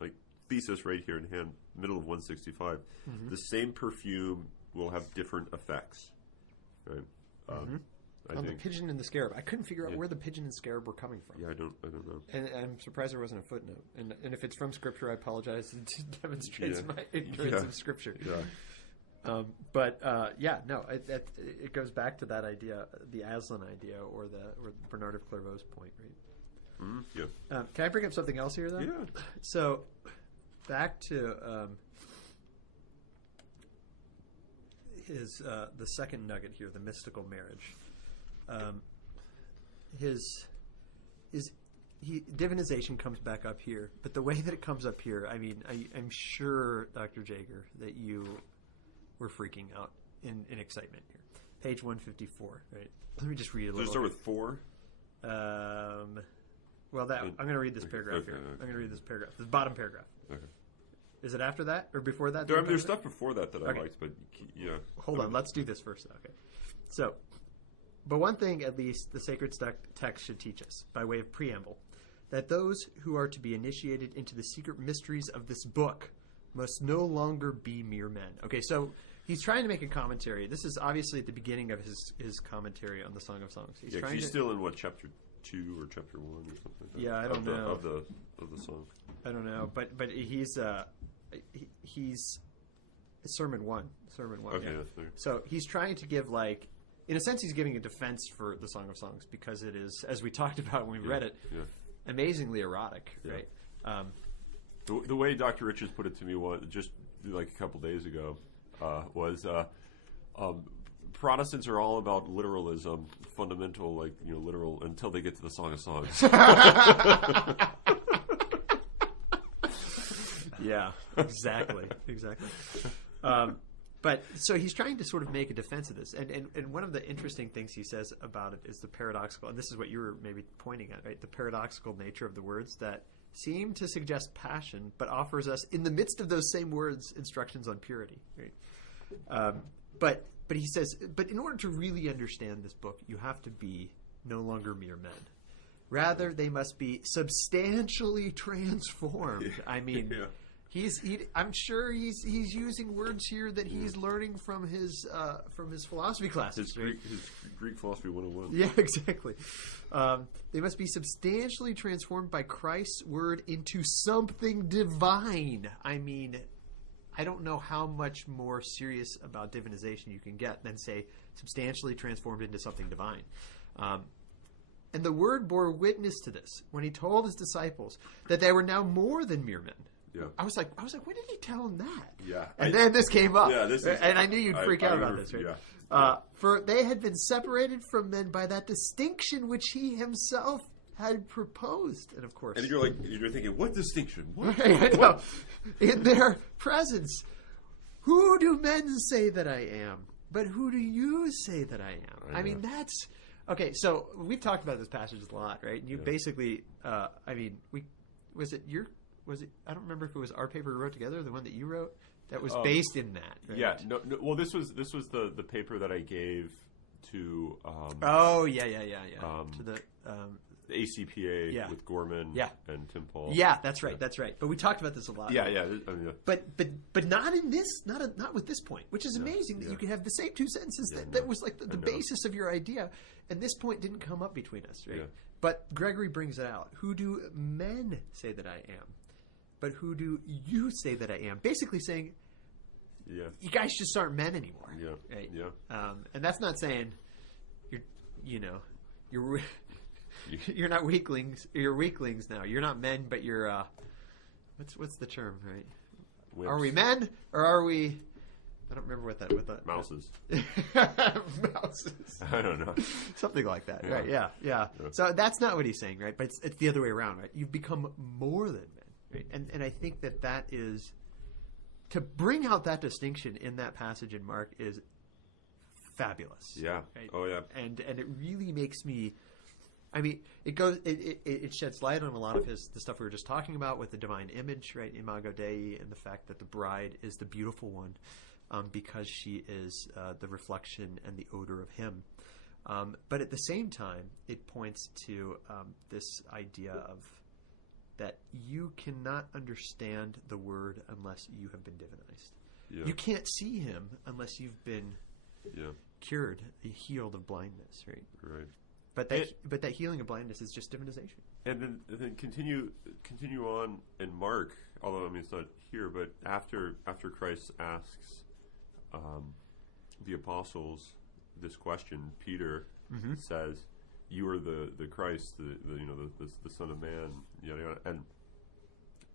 like thesis right here in hand, middle of 165. The same perfume will have different effects, right? I think the pigeon and the scarab. I couldn't figure out where the pigeon and scarab were coming from. Yeah, I don't know. And I'm surprised there wasn't a footnote. And if it's from Scripture, I apologize. It demonstrates my ignorance of Scripture. Yeah. It goes back to that idea, the Aslan idea, or Bernard of Clairvaux's point, right? Yeah. Can I bring up something else here, though? Yeah. So, back to the second nugget here, the mystical marriage. Divinization comes back up here, but the way that it comes up here, I mean, I'm sure, Dr. Jager, that you were freaking out in excitement here. Page 154, right? Let me just read a little. Does it start with 4? I'm going to read this paragraph here. Okay. I'm going to read this paragraph. This bottom paragraph. Okay. Is it after that or before that? There's stuff before that I liked, but yeah. Hold on. Let's do this first. Okay. So, but one thing at least the sacred text should teach us, by way of preamble, that those who are to be initiated into the secret mysteries of this book must no longer be mere men. Okay, so he's trying to make a commentary. This is obviously at the beginning of his commentary on the Song of Songs. He's still in chapter 2 or chapter 1 or something like that. Yeah, I don't know of the song. I don't know, but he's sermon 1. Okay, yeah. that's fair. So he's trying to give, like, in a sense, he's giving a defense for the Song of Songs because it is, as we talked about when we read it, amazingly erotic, right? The way Dr. Richards put it to me just like a couple days ago was Protestants are all about literalism, fundamental, literal, until they get to the Song of Songs. Yeah, exactly. But so he's trying to sort of make a defense of this. And one of the interesting things he says about it is the paradoxical, and this is what you were maybe pointing at, right? The paradoxical nature of the words that seem to suggest passion, but offers us, in the midst of those same words, instructions on purity, right? But he says, but in order to really understand this book, you have to be no longer mere men. Rather, they must be substantially transformed. I mean... Yeah. I'm sure he's using words here that he's learning from his philosophy classes. His Greek philosophy 101. Yeah, exactly. They must be substantially transformed by Christ's word into something divine. I mean, I don't know how much more serious about divinization you can get than say substantially transformed into something divine. And the word bore witness to this when he told his disciples that they were now more than mere men. Yeah. I was like, when did he tell him that? Yeah. And then this came up. Yeah, and I knew you'd freak out about this, right? Yeah. For they had been separated from men by that distinction which he himself had proposed. And of course. And you're thinking, what distinction? What? I know. In their presence. Who do men say that I am? But who do you say that I am? I mean, that's... Okay, so we've talked about this passage a lot, right? You basically, I don't remember if it was our paper we wrote together, or the one that you wrote, that was based in that. Right? Yeah. No, well, this was the paper that I gave to. To the ACPA with Gorman and Tim Paul. Yeah, that's right. That's right. But we talked about this a lot. Yeah, right? yeah. But not in this, not with this point, which is amazing that you can have the same two sentences that was like the basis of your idea, and this point didn't come up between us, right? Yeah. But Gregory brings it out. Who do men say that I am? But who do you say that I am? Basically saying, you guys just aren't men anymore. Yeah, right? Yeah. And that's not saying you're not weaklings. You're weaklings now. You're not men, but you're what's the term, right? Wimps. Are we men or are we? I don't remember what that mouses. Mouses. I don't know. Something like that, right? Yeah. So that's not what he's saying, right? But it's the other way around, right? You've become more than men, right? And I think that is to bring out that distinction in that passage in Mark is fabulous. Yeah. Right? Oh yeah. And it really makes me. I mean, it sheds light on a lot of the stuff we were just talking about with the divine image, right? Imago Dei, and the fact that the bride is the beautiful one. Because she is the reflection and the odor of him. But at the same time, it points to this idea of that you cannot understand the Word unless you have been divinized. Yeah. You can't see him unless you've been cured, healed of blindness, right? Right. But that healing of blindness is just divinization. And then continue on in Mark, although I mean it's not here, but after Christ asks the apostles this question, Peter says, "You are the Christ, the Son of Man." Yada, yada. And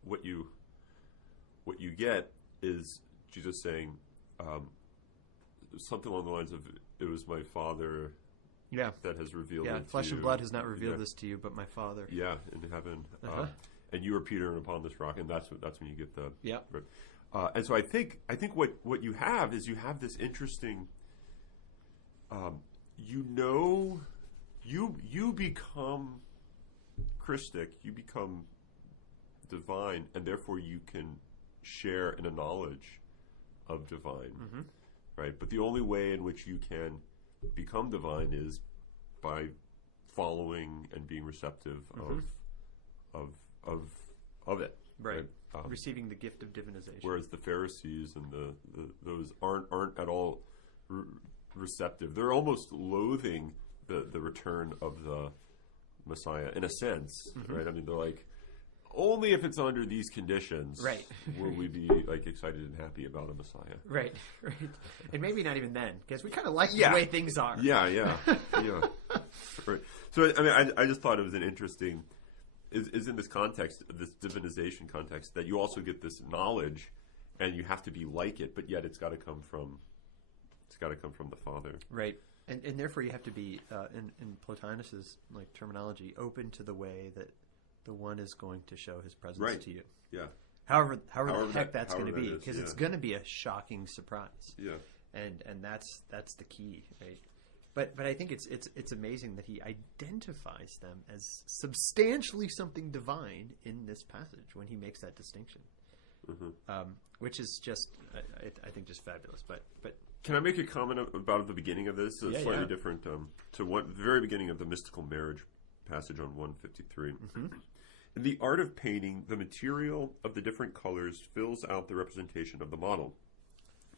what you get is Jesus saying something along the lines of, "It was my Father." That has revealed it to you. Flesh and blood has not revealed this to you, but my Father. Yeah, in heaven. And you are Peter, and upon this rock, and that's when you get the. Yeah. And so I think what you have is you have this interesting. You become Christic, you become divine, and therefore you can share in a knowledge of divine, right? But the only way in which you can become divine is by following and being receptive of it, right? Receiving the gift of divinization. Whereas the Pharisees and those aren't at all receptive. They're almost loathing the return of the Messiah in a sense, right? I mean, they're like, only if it's under these conditions, right, will we be like excited and happy about a Messiah, right? And maybe not even then, because we kind of like the way things are. Yeah. Right. So I mean, I just thought it was an interesting. Is in this context, this divinization context, that you also get this knowledge, and you have to be like it, but yet it's got to come from the Father, right? And therefore you have to be, in Plotinus's terminology, open to the way that the one is going to show his presence to you. Yeah. However the heck that's going to be, because it's going to be a shocking surprise. Yeah. And that's the key, right? But I think it's amazing that he identifies them as substantially something divine in this passage when he makes that distinction, which is just I think just fabulous. But can I make a comment about the beginning of this? It's slightly different to the very beginning of the mystical marriage passage on 153. In the art of painting, the material of the different colors fills out the representation of the model.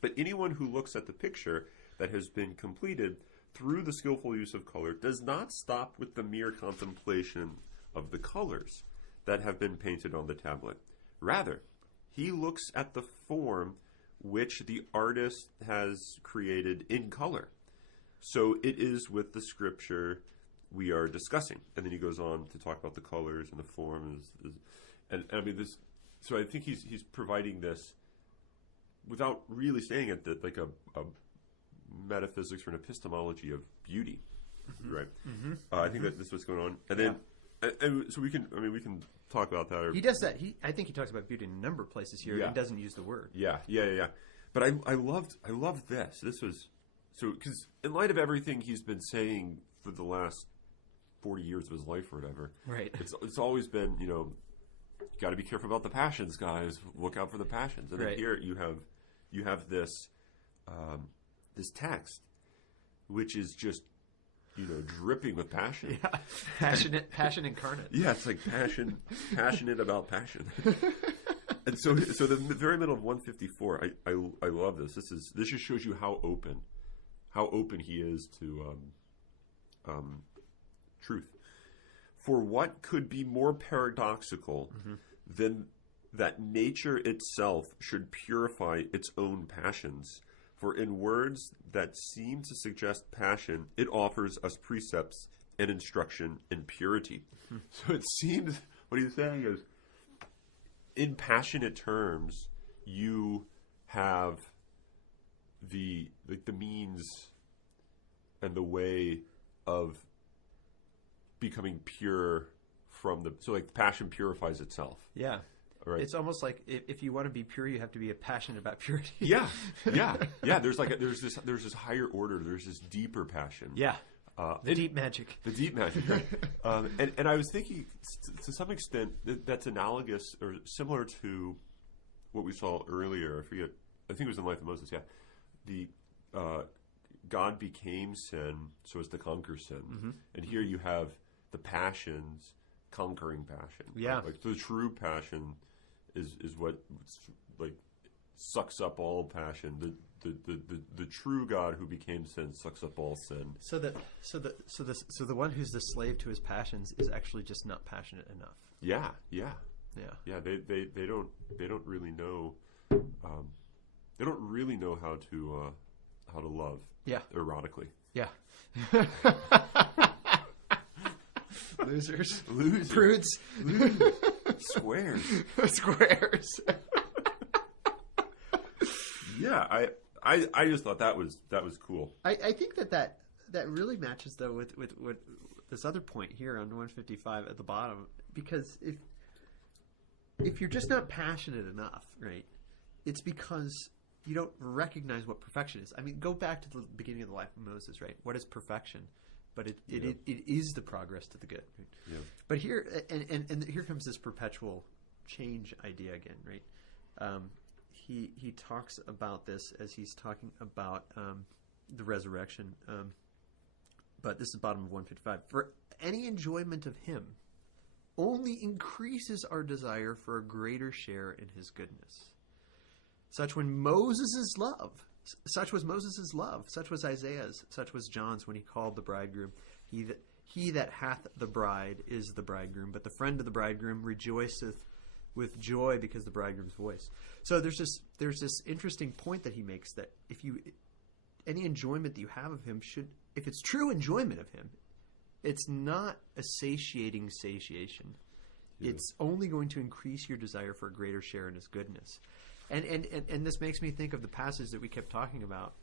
But anyone who looks at the picture that has been completed through the skillful use of color does not stop with the mere contemplation of the colors that have been painted on the tablet. Rather, he looks at the form which the artist has created in color. So it is with the scripture we are discussing. And then he goes on to talk about the colors and the forms. And I mean, this. So I think he's providing this without really saying it, that like a metaphysics or an epistemology of beauty, right? I think that this is what's going on. And then, and so we can talk about that. He does that. I think he talks about beauty in a number of places here and doesn't use the word. Yeah. But I loved this. This was, so, because in light of everything he's been saying for the last 40 years of his life or whatever, right? It's always been, you got to be careful about the passions, guys. Look out for the passions. And then here you have this this text, which is just dripping with passion. Yeah, passion incarnate. Yeah, it's like passionate about passion. And so the very middle of 154, I love this. This just shows you how open he is to truth. For what could be more paradoxical than that nature itself should purify its own passions? For in words that seem to suggest passion, it offers us precepts and instruction in purity. So it seems what he's saying is, in passionate terms, you have the means and the way of becoming pure from the. So like passion purifies itself. Yeah. Right. It's almost like if you want to be pure, you have to be passionate about purity. Yeah. There's this higher order. There's this deeper passion. Yeah. The deep magic. The deep magic. Right? And I was thinking, to some extent, that's analogous or similar to what we saw earlier. I forget. I think it was in Life of Moses. Yeah. The God became sin so as to conquer sin, and here you have the passions conquering passion. Yeah. Right? Like the true passion is what like sucks up all passion. The true God who became sin sucks up all sin. So the one who's the slave to his passions is actually just not passionate enough. Yeah. They don't really know. They don't really know how to love. Yeah. Erotically. Yeah. Losers. Prudes. Squares. Yeah, I just thought that was cool. I think that really matches though with this other point here on 155 at the bottom, because if you're just not passionate enough, right, it's because you don't recognize what perfection is. I mean, go back to the beginning of the life of Moses, right? What is perfection? But it is the progress to the good. Right? Yeah. But here and here comes this perpetual change idea again, right? He talks about this as he's talking about the resurrection. But this is bottom of 155. For any enjoyment of him only increases our desire for a greater share in his goodness. Such was Moses' love, such was Isaiah's, such was John's when he called the bridegroom. He that hath the bride is the bridegroom, but the friend of the bridegroom rejoiceth with joy because the bridegroom's voice. So there's this interesting point that he makes, that any enjoyment that you have of him should, if it's true enjoyment of him, it's not a satiating satiation. Yeah. It's only going to increase your desire for a greater share in his goodness. And this makes me think of the passage that we kept talking about,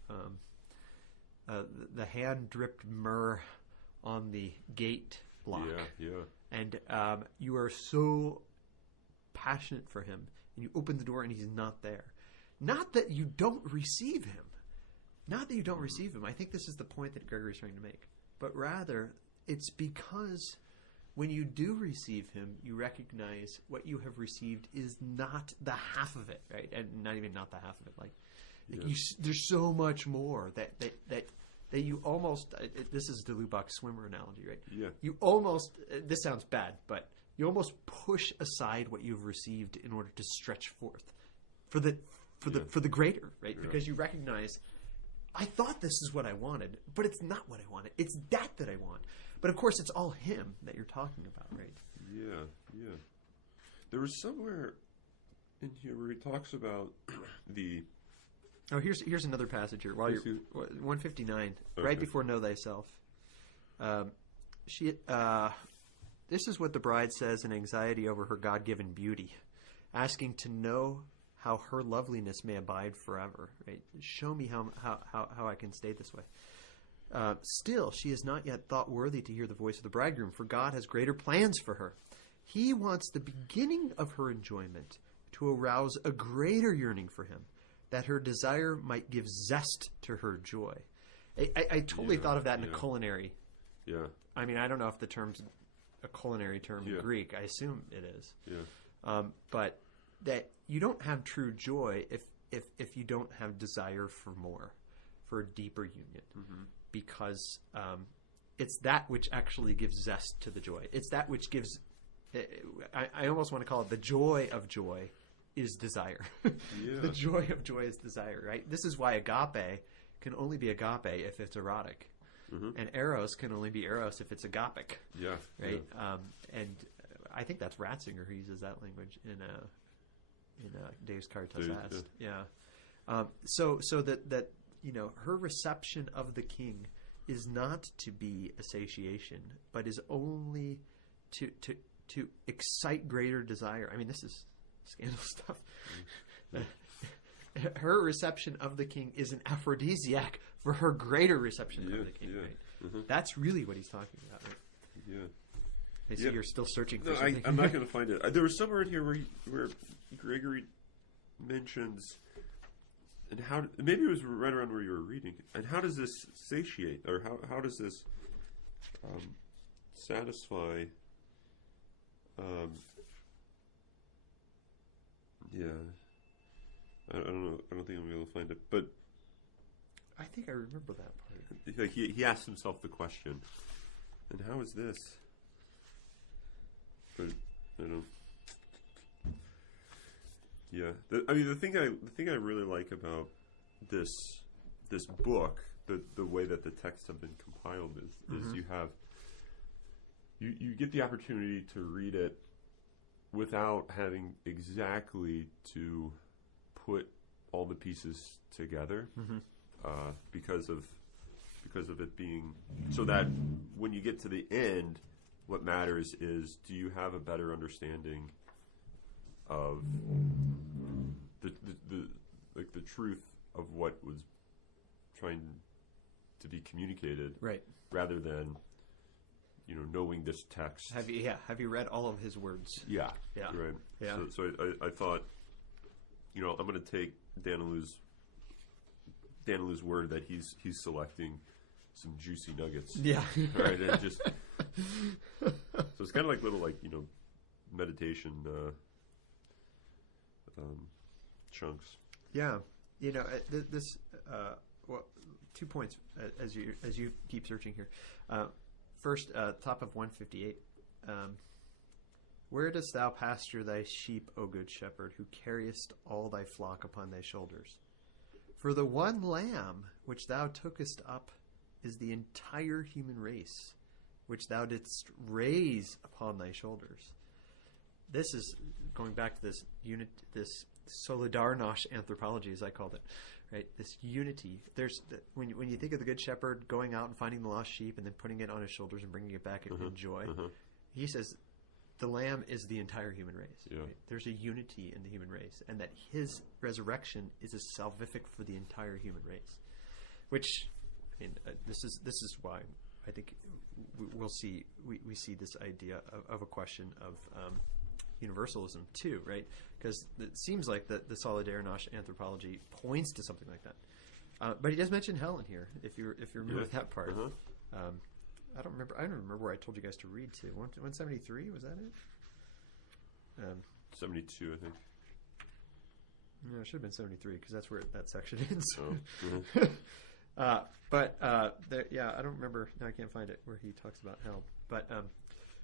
the hand-dripped myrrh on the gate block. Yeah. And you are so passionate for him, and you open the door and he's not there. Not that you don't receive him. Not that you don't receive him. I think this is the point that Gregory's trying to make. But rather, it's because when you do receive him, you recognize what you have received is not the half of it, right? And not even not the half of it. There's so much more that you almost. This is the Lubbock swimmer analogy, right? Yeah. You almost. This sounds bad, but you almost push aside what you've received in order to stretch forth for the greater, right? Yeah. Because you recognize, I thought this is what I wanted, but it's not what I wanted. It's that I want. But of course, it's all him that you're talking about, right? Yeah, yeah. There was somewhere in here where he talks about the. Oh, here's another passage here. While you're 159, okay. Right before "Know Thyself." This is what the bride says in anxiety over her God-given beauty, asking to know how her loveliness may abide forever. Right? Show me how I can stay this way. Still, she is not yet thought worthy to hear the voice of the bridegroom, for God has greater plans for her. He wants the beginning of her enjoyment to arouse a greater yearning for him, that her desire might give zest to her joy. I totally thought of that in a culinary. Yeah. I mean, I don't know if the term's a culinary term in Greek. I assume it is. Yeah. But that you don't have true joy if you don't have desire for more, for a deeper union. Mm-hmm. Because it's that which actually gives zest to the joy. It's that which gives. I almost want to call it the joy of joy is desire. Yeah. The joy of joy is desire, right? This is why agape can only be agape if it's erotic, and eros can only be eros if it's agapic. Yeah. Right. Yeah. And I think that's Ratzinger who uses that language in Deus Caritas Est. Yeah. So that. Her reception of the king is not to be a satiation, but is only to excite greater desire. I mean, this is scandal stuff. Her reception of the king is an aphrodisiac for her greater reception of the king. Yeah. Right? Mm-hmm. That's really what he's talking about. Right? Yeah. I see you're still searching for something. I'm not going to find it. There was somewhere in here where Gregory mentions. And how? Maybe it was right around where you were reading. And how does this satiate, or how does this satisfy? I don't know. I don't think I'm able to find it. But I think I remember that part. Like he asked himself the question, and how is this? But I don't know. Yeah, the thing I really like about this book, the way that the texts have been compiled is you get the opportunity to read it without having exactly to put all the pieces together, because of it being so that when you get to the end, what matters is, do you have a better understanding of the truth of what was trying to be communicated, right? Rather than knowing this text. Have you read all of his words? Yeah. Right. Yeah. So I thought, I'm going to take Danielou's word that he's selecting some juicy nuggets. Yeah. Right. And just so it's kind of like little meditation. Chunks. Yeah, this. 2 points as you keep searching here. First, top of 158. Where dost thou pasture thy sheep, O good shepherd, who carriest all thy flock upon thy shoulders? For the one lamb which thou tookest up is the entire human race, which thou didst raise upon thy shoulders. This is going back to this Solidarność anthropology, as I called it, right? This unity. When you think of the good shepherd going out and finding the lost sheep and then putting it on his shoulders and bringing it back in joy, he says the lamb is the entire human race. Yeah. Right? There's a unity in the human race, and that his resurrection is a salvific for the entire human race. Which, this is why I think we'll see we see this idea of a question of universalism too, right? Because it seems like the Solidarność anthropology points to something like that. But he does mention hell in here, if you remember that part. I don't remember where I told you guys to read to. 173, was that it? 72, I think. No, it should have been 73 because that's where that section ends. Oh. I don't remember. No, I can't find it where he talks about hell.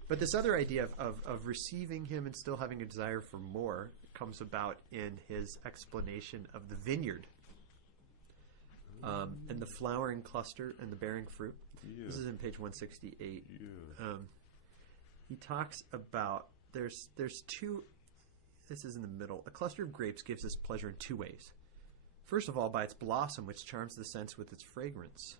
But this other idea of receiving him and still having a desire for more comes about in his explanation of the vineyard and the flowering cluster and the bearing fruit. Yeah. This is in page 168. Yeah. He talks about there's two. This is in the middle. A cluster of grapes gives us pleasure in two ways. First of all, by its blossom, which charms the sense with its fragrance.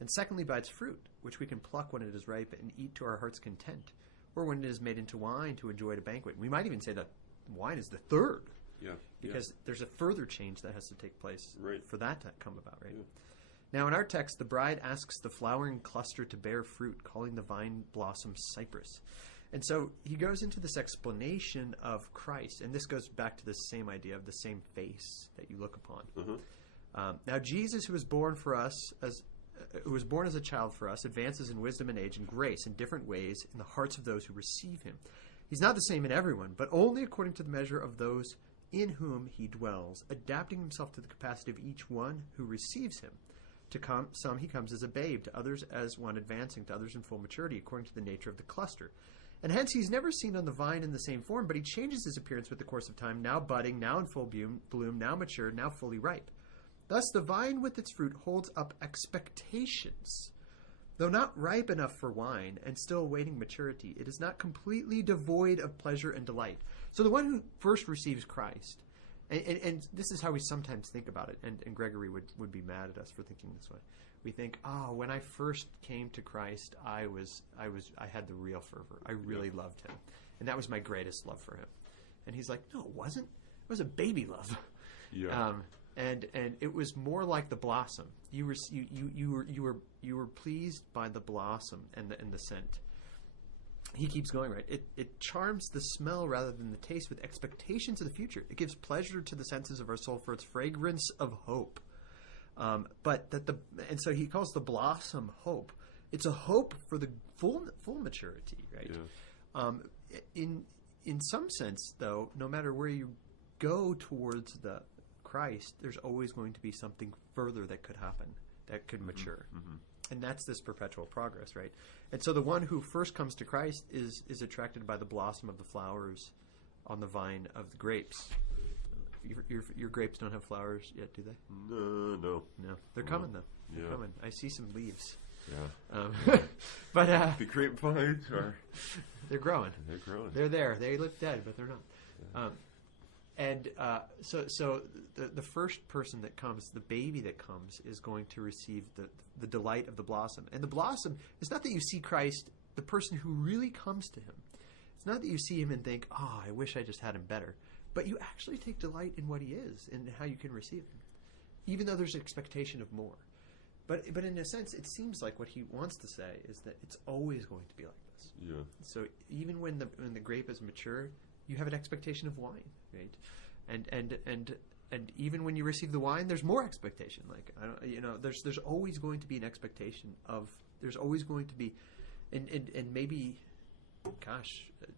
And secondly, by its fruit, which we can pluck when it is ripe and eat to our heart's content, or when it is made into wine to enjoy at a banquet. We might even say that wine is the third. Yeah. Because there's a further change that has to take place for that to come about, right? Yeah. Now, in our text, the bride asks the flowering cluster to bear fruit, calling the vine blossom cypress. And so he goes into this explanation of Christ, and this goes back to the same idea of the same face that you look upon. Now, Jesus, who was born as a child for us, advances in wisdom and age and grace in different ways in the hearts of those who receive him. He's not the same in everyone, but only according to the measure of those in whom he dwells, adapting himself to the capacity of each one who receives him. To some he comes as a babe, to others as one advancing, to others in full maturity, according to the nature of the cluster. And hence he's never seen on the vine in the same form, but he changes his appearance with the course of time, now budding, now in full bloom, now mature, now fully ripe. Thus the vine with its fruit holds up expectations. Though not ripe enough for wine and still awaiting maturity, it is not completely devoid of pleasure and delight. So the one who first receives Christ, and this is how we sometimes think about it, and Gregory would be mad at us for thinking this way. We think, when I first came to Christ, I had the real fervor. I really loved him, and that was my greatest love for him. And he's like, no, it wasn't. It was a baby love. Yeah. And it was more like the blossom. You were pleased by the blossom and the scent. He keeps going, right? It charms the smell rather than the taste with expectations of the future. It gives pleasure to the senses of our soul for its fragrance of hope. And so he calls the blossom hope. It's a hope for the full maturity, right? Yeah. In some sense, though, no matter where you go towards the Christ, there's always going to be something further that could happen, that could mature. Mm-hmm. And that's this perpetual progress, right? And so the one who first comes to Christ is attracted by the blossom of the flowers on the vine of the grapes. Your grapes don't have flowers yet, do they? No. They're coming, though. They're Yeah. coming. I see some leaves. Yeah. But the grapevines are... They're growing. They're growing. They're there. They look dead, but they're not. Yeah. So the first person that comes, the baby that comes, is going to receive the delight of the blossom. And the blossom is not that you see Christ, the person who really comes to him. It's not that you see him and think, I wish I just had him better. But you actually take delight in what he is and how you can receive him, even though there's an expectation of more. But in a sense, it seems like what he wants to say is that it's always going to be like this. Yeah. So even when the grape is mature, you have an expectation of wine, right? And even when you receive the wine, there's more expectation. Like there's always going to be an expectation of. There's always going to be, and maybe,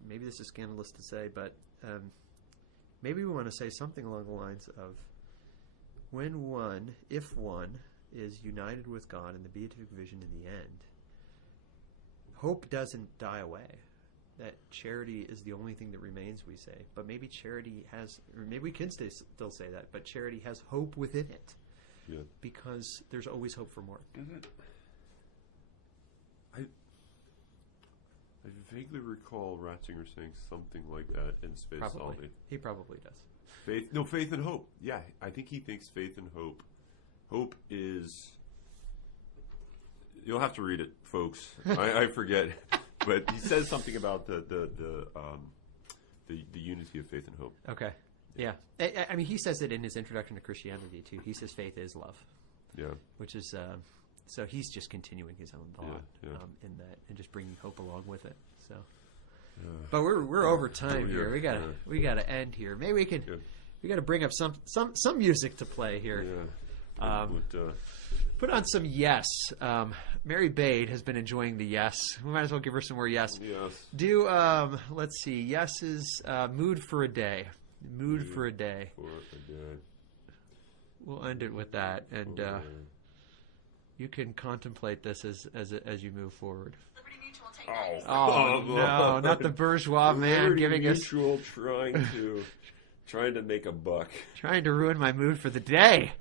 maybe this is scandalous to say, but maybe we want to say something along the lines of, if one is united with God in the beatific vision in the end, hope doesn't die away. That charity is the only thing that remains, we say. But maybe charity has, or maybe we can still say that, but charity has hope within it. Yeah. Because there's always hope for more. Is it? I vaguely recall Ratzinger saying something like that in Space Salty. He probably does. Faith and hope. Yeah, I think he thinks faith and hope. Hope is... You'll have to read it, folks. I forget. But he says something about the unity of faith and hope. Okay. Yeah. I mean, he says it in his introduction to Christianity, too. He says faith is love. Yeah. Which is... so he's just continuing his own thought in that and just bringing hope along with it. So, But we're over time here. We gotta end here. Maybe we can. We gotta bring up some music to play here. Yeah. Put on some Yes. Mary Bade has been enjoying the Yes. We might as well give her some more Yes. Yes. Do let's see. Yes is Mood for a Day. Mood for a Day. We'll end it with that, and you can contemplate this as you move forward. Oh no, not the bourgeois man giving us trying to make a buck, trying to ruin my mood for the day.